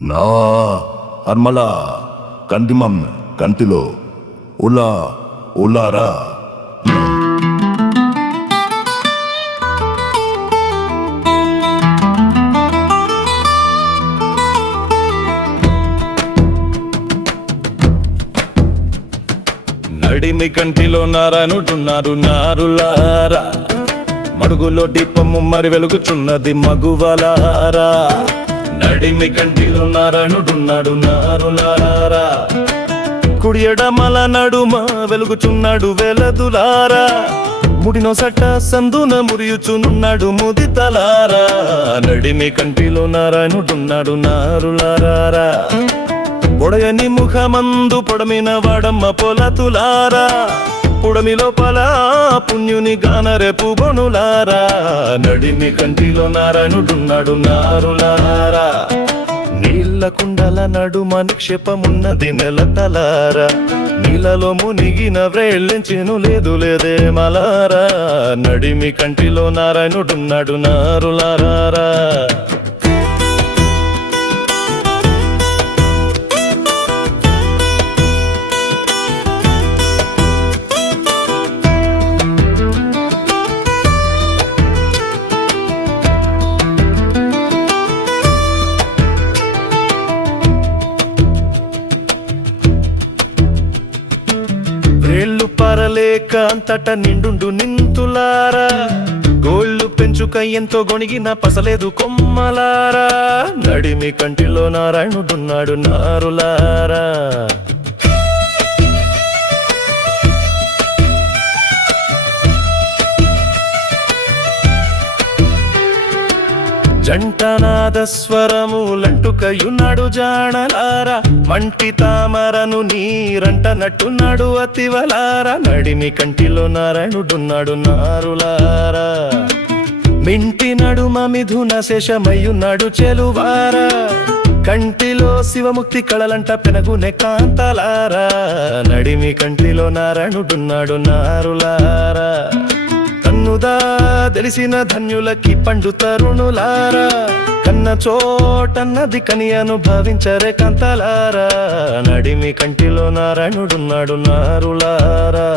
నా అర్మల కందిమం కంతిలో ఉలా ఉలారా నడిమి కంటిలో నారాయణుడున్నారు నారులారా, మడుగులో దీపము మరి వెలుగుచున్నది మగువలారా. నడిమి కంటిలో నారాయణుడున్నాడు నారులారా, కుడి ఎడమల నడుమ వెలుగుచున్నాడు వెలదులారా. ముడినో సట్ట సందున మురియుచునున్నాడు ముదితలారా. నడిమి కంటిలో నారాయణుడున్నాడు నారులారా, పొడయని ముఖమందు పొడమిన వాడమ్మ పొలతులారా. పుడమి లోపల పుణ్యుని గానరేపు గొణులారా. నడిమి కంటిలో నారాయణుడున్నాడు నారులారా, నీళ్ళ కుండల నడుమ నిక్షేపమున్నది నెలతలారా. నీళ్ళలో మునిగిన వ్రేళ్ళెంచెను లేదు లేదే మలారా. నడిమి కంటిలో నారాయణుడున్నాడు నారులారా. రేళ్ళు పరలేక అంతట నిండు నింతులారా. గోళ్ళు పెంచుక ఎంతో గొణిగిన పసలేదు కొమ్మలారా. నడిమి కంటిలో నారాయణుడున్నాడు నారులారా. జంటనాద స్వరములంటుకయున్నాడు జాణలారా. మంటి తామరను నీరంటనట్టున్నాడు అతివలారా. నడిమి కంటిలో నారాయణుడున్నాడు నారులారా, మింటి నడుమ మిథున శేషమయ్యున్నాడు చెలువారా. కంటిలో శివముక్తి కళలంట పెనగునే కాంతలారా. నడిమి కంటిలో నారాయణుడున్నాడు నారులారా, కన్నుదా తెలిసిన ధన్యులకి పండు తరుణులారా. కన్న చోటన్నది కని అనుభవించరే కంతలారా. నడిమి కంటిలో నారాయణుడున్నాడు నారులారా.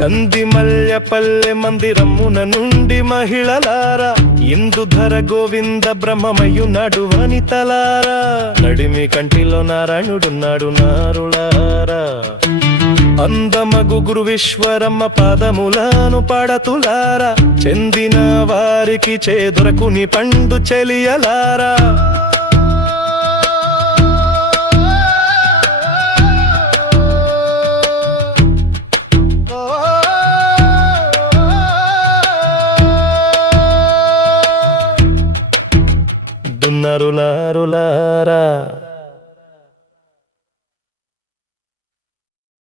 కంది మల్యపల్లె మందిరమున నుండి మహిళలారా. ఇందుధర గోవింద బ్రహ్మమయ్యున్నాడు వనితలారా. నడిమి కంటిలో నారాయణుడున్నాడు నారులారా, అందమగు గురు విశ్వరమ్మ పాదములను పాడతులారా. చెందిన వారికి చేదొరకుని పండు చెలియలారా. నరులారులారా